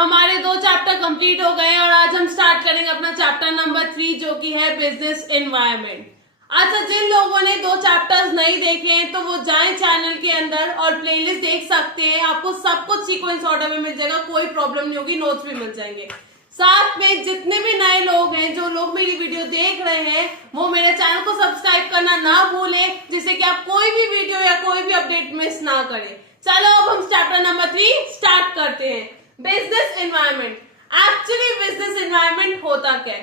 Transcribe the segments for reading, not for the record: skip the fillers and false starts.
हमारे 2 chapter complete हो गए और आज हम स्टार्ट करेंगे अपना चैप्टर नंबर 3 जो कि है बिजनेस एनवायरनमेंट। अच्छा, जिन लोगों ने 2 चैप्टर्स नहीं देखे हैं तो वो जाएं चैनल के अंदर और प्लेलिस्ट देख सकते हैं। आपको सब कुछ सीक्वेंस ऑर्डर में मिल जाएगा, कोई प्रॉब्लम नहीं होगी, नोट्स भी मिल जाएंगे। साथ में जितने भी नए लोग हैं, जो लोग मेरी वीडियो देख रहे हैं, वो मेरे चैनल को सब्सक्राइब करना ना भूलें, जिससे कि आप कोई भी वीडियो या कोई भी अपडेट मिस ना करें। चलो अब हम चैप्टर नंबर 3 स्टार्ट करते हैं। Business environment. Actually business environment होता क्या है?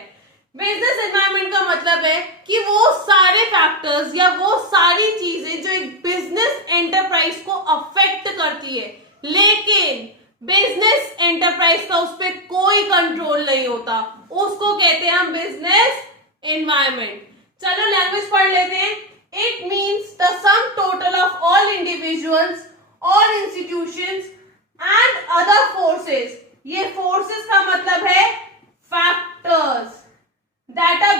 बिजनेस एनवायरनमेंट का मतलब है कि वो सारे फैक्टर्स या वो सारी चीजें जो एक बिजनेस एंटरप्राइज को अफेक्ट करती है, लेकिन बिजनेस एंटरप्राइज का उस पर कोई कंट्रोल नहीं होता, उसको कहते हैं हम बिजनेस एनवायरनमेंट। चलो लैंग्वेज पढ़ लेते हैं। It means the sum total of all individuals और इंस्टीट्यूशंस एंड अदर फोर्सेस। ये फोर्सेस का मतलब है factors that are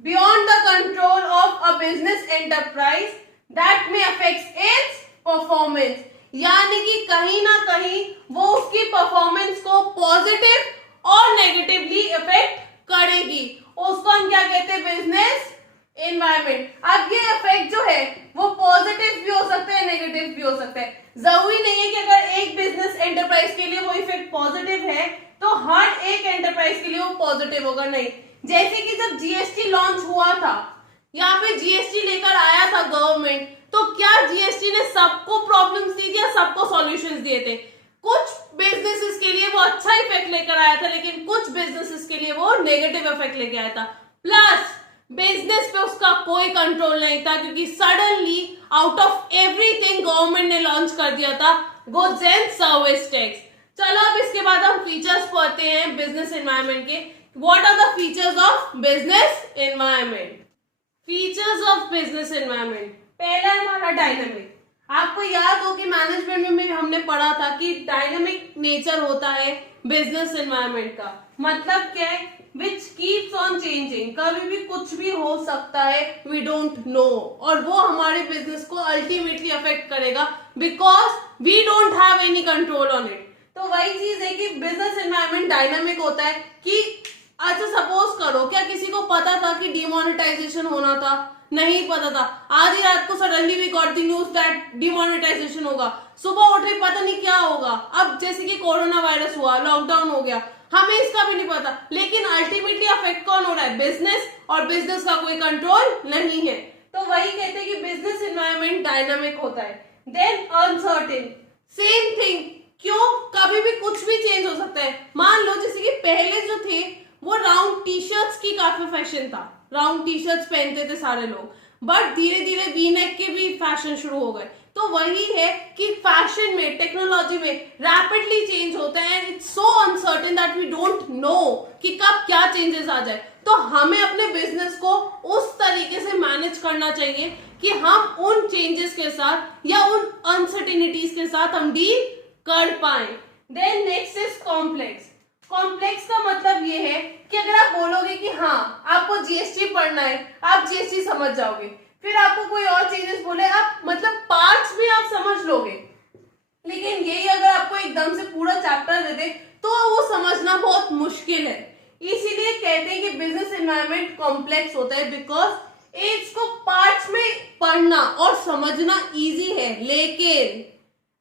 beyond the control of a business enterprise that may affect its performance. यानी कि कहीं ना कहीं वो उसकी परफॉर्मेंस को पॉजिटिव और नेगेटिवली इफेक्ट करेगी, उसको हम क्या कहते हैं? Business environment. अब ये इफेक्ट जो है वो पॉजिटिव भी हो सकता है, नेगेटिव भी हो सकता है। जरूरी नहीं है कि अगर एक बिजनेस एंटरप्राइज के लिए वो इफेक्ट पॉजिटिव है तो हर एक एंटरप्राइज के लिए वो पॉजिटिव होगा, नहीं। जैसे कि जब जीएसटी लॉन्च हुआ था या फिर जीएसटी लेकर आया था गवर्नमेंट, तो क्या जीएसटी ने सबको प्रॉब्लम्स दी थी या सबको सॉल्यूशंस दिए थे? कुछ बिजनेसेस के लिए वो अच्छा इफेक्ट लेकर आया था, लेकिन कुछ बिजनेसेस के लिए वो नेगेटिव इफेक्ट लेके आया था। प्लस बिजनेस पे उसका कोई कंट्रोल नहीं था, क्योंकि suddenly out of everything government ने लॉन्च कर दिया था गुड्स एंड सर्विस टैक्स। चलो अब इसके बाद हम फीचर्स पढ़ते हैं बिजनेस एनवायरनमेंट के। What are the features of business environment? Features of business environment, पहला हमारा डायनामिक। आपको याद हो कि मैनेजमेंट में हमने पढ़ा था कि डायनामिक नेचर होता है बिजनेस एनवायरनमेंट का। मतलब क्या है? Which keeps on changing. कभी भी कुछ भी हो सकता है, वी डोंट नो, और वो हमारे बिजनेस को अल्टीमेटली अफेक्ट करेगा because we don't have any control on it. तो वही चीज है कि बिजनेस एनवायरनमेंट डायनामिक होता है कि अच्छा सपोज करो, क्या किसी को पता था कि डिमोनेटाइजेशन होना था? नहीं पता था। आधी रात को suddenly we got the news that demonetisation होगा। सुबह उठे पता नहीं क्या होगा। अब जैसे कि कोरोना वायरस हुआ, लॉकडाउन हो गया, हमें इसका भी नहीं पता, लेकिन अल्टीमेटली अफेक्ट कौन हो रहा है? बिजनेस, और बिजनेस का कोई कंट्रोल नहीं है। तो वही कहते हैं कि बिजनेस एनवायरनमेंट डायनामिक होता है। Then uncertain, same thing. क्यों? कभी भी कुछ भी चेंज हो सकता है। मान लो जैसे कि पहले जो थे वो राउंड टी शर्ट्स की काफी फैशन था, राउंड टी शर्ट्स पहनते थे सारे लोग, बट धीरे धीरे वी नेक के भी फैशन शुरू हो गए। तो वही है कि फैशन में, टेक्नोलॉजी में रैपिडली चेंज होता है and it's so uncertain that we don't know कि कब क्या चेंजेस आ जाए। तो हमें अपने बिजनेस को उस तरीके से मैनेज करना चाहिए कि हम उन चेंजेस के साथ या उन अनसर्टेनिटीज के साथ हम डील कर पाए। Then next is complex. Complex का मतलब ये है कि अगर आप बोलोगे कि हाँ आपको जीएसटी पढ़ना है, आप जीएसटी समझ जाओगे, फिर आपको कोई और चेंजेस बोले, आप मतलब पार्ट्स भी आप समझ लोगे, लेकिन यही अगर आपको एकदम से पूरा चैप्टर दे दे तो वो समझना बहुत मुश्किल है। इसीलिए कहते हैं कि बिजनेस एनवायरनमेंट कॉम्प्लेक्स होता है बिकॉज इसको पार्ट्स में पढ़ना और समझना इजी है, लेकिन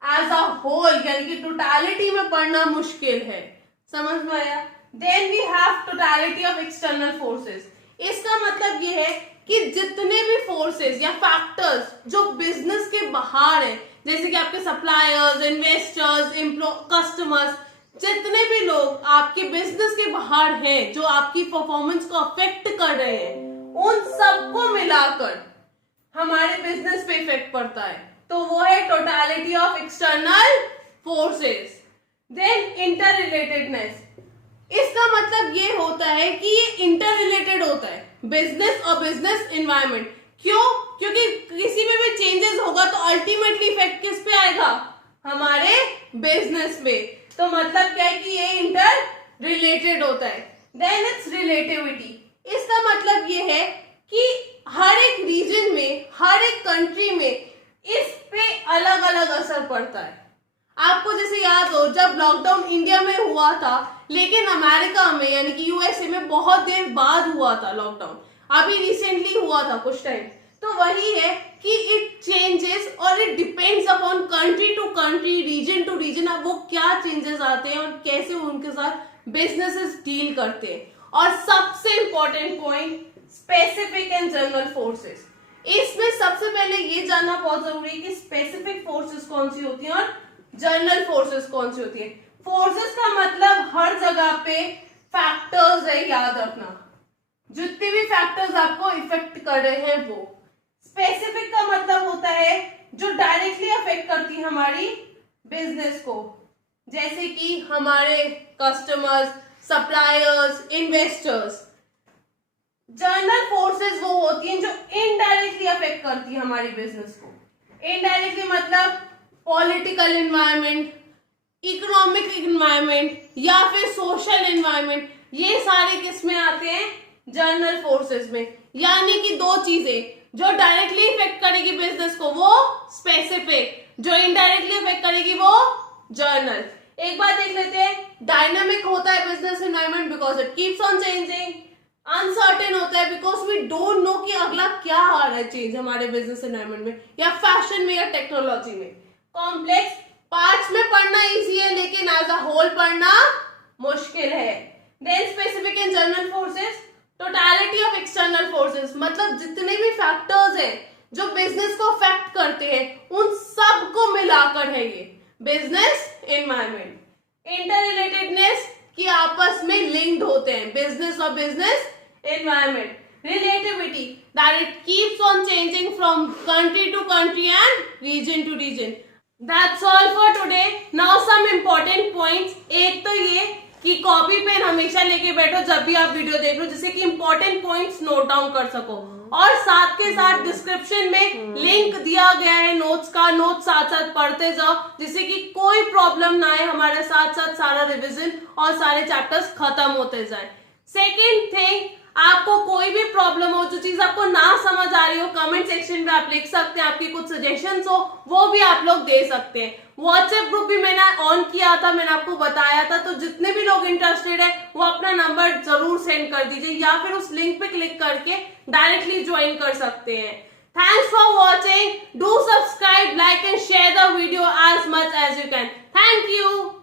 एज अ होल यानी कि टोटलिटी में पढ़ना मुश्किल है। समझ में आया? Then we have totality of external forces. इसका मतलब ये है कि जितने भी फोर्सेस या फैक्टर्स जो बिजनेस के बाहर है, जैसे कि आपके सप्लायर्स, इन्वेस्टर्स, कस्टमर्स, जितने भी लोग आपके बिजनेस के बाहर हैं जो आपकी परफॉर्मेंस को अफेक्ट कर रहे हैं, उन सबको मिलाकर हमारे बिजनेस पे इफेक्ट पड़ता है। तो वो है totality of external forces. Then interrelatedness. इसका मतलब ये होता है कि ये इंटर रिलेटेड होता है बिजनेस और बिजनेस एनवायरनमेंट। क्यों? क्योंकि किसी में भी चेंजेस होगा तो अल्टीमेटली इफेक्ट किस पे आएगा? हमारे बिजनेस पे। तो मतलब क्या है कि ये इंटर रिलेटेड होता है। Then it's relativity. इसका मतलब ये है कि हर एक रीजन में, हर एक कंट्री में इस पे अलग अलग असर पड़ता है। आपको जैसे याद हो ऑल्सो जब लॉकडाउन इंडिया में हुआ था, लेकिन अमेरिका में यानी कि यूएसए में बहुत देर बाद हुआ था लॉकडाउन, अभी रिसेंटली हुआ था कुछ टाइम। तो वही है कि इट चेंजेस और it depends upon country to country, region to region, अब वो क्या चेंजेस आते हैं और कैसे उनके साथ बिजनेसेस डील करते हैं। और सबसे important point, specific and general forces. इसमें सबसे पहले ये जानना बहुत जरूरी है कि स्पेसिफिक फोर्सेस कौन सी होती हैं और जनरल फोर्सेस कौन सी होती है। फोर्सेस का मतलब हर जगह पे फैक्टर्स है, याद रखना, जितने भी फैक्टर्स आपको इफेक्ट कर रहे हैं वो। स्पेसिफिक का मतलब होता है जो डायरेक्टली अफेक्ट करती है हमारी बिजनेस को, जैसे कि हमारे customers, suppliers, investors. General forces वो होती हैं जो इनडायरेक्टली अफेक्ट करती है हमारी बिजनेस को। इनडायरेक्टली मतलब पॉलिटिकल एनवायरनमेंट, इकोनॉमिक एनवायरनमेंट या फिर सोशल एनवायरनमेंट, ये सारे किसमें आते हैं, जनरल फोर्सेस में। यानी कि दो चीजें, जो डायरेक्टली इफेक्ट करेगी बिजनेस को वो स्पेसिफिक, जो इनडायरेक्टली इफेक्ट करेगी वो जनरल। एक बात देख लेते हैं, डायनामिक होता है business environment because it keeps on changing. Uncertain होता है बिकॉज वी डोंट नो कि अगला क्या आ रहा है चेंज हमारे बिजनेस एनवायरनमेंट में या फैशन में या टेक्नोलॉजी में। कॉम्प्लेक्स, पार्ट्स में पढ़ना इजी है लेकिन एज अ होल पढ़ना मुश्किल है। Then specific and general forces, totality of external forces, मतलब जितने भी फैक्टर्स हैं जो बिजनेस को अफेक्ट करते हैं उन सबको मिलाकर है ये बिजनेस एनवायरनमेंट। इंटर रिलेटेडनेस कि आपस में लिंक्ड होते हैं बिजनेस और business environment. Relativity, that it keeps on changing from country to country and region to region. That's all for today. Now some important points. एक तो ये कि कॉपी पेन हमेशा लेके बैठो जब भी आप वीडियो देख लो, जिससे कि इंपॉर्टेंट पॉइंट्स नोट डाउन कर सको। और साथ के साथ डिस्क्रिप्शन में लिंक दिया गया है नोट्स का, नोट्स साथ साथ पढ़ते जाओ जिससे कि कोई प्रॉब्लम ना आए, हमारे साथ साथ सारा रिवीजन और सारे चैप्टर्स खत्म होते जाए। सेकेंड थिंग, आपको कोई भी प्रॉब्लम हो, जो चीज आपको ना समझ आ रही हो, कमेंट सेक्शन में आप लिख सकते हैं। आपकी कुछ सजेशंस हो वो भी आप लोग दे सकते हैं। व्हाट्सएप ग्रुप भी मैंने ऑन किया था, मैंने आपको बताया था, तो जितने भी लोग इंटरेस्टेड है वो अपना नंबर जरूर सेंड कर दीजिए या फिर उस लिंक पे क्लिक करके डायरेक्टली ज्वाइन कर सकते हैं। Thanks for watching. Do subscribe, like and share the video as much as you can. Thank you.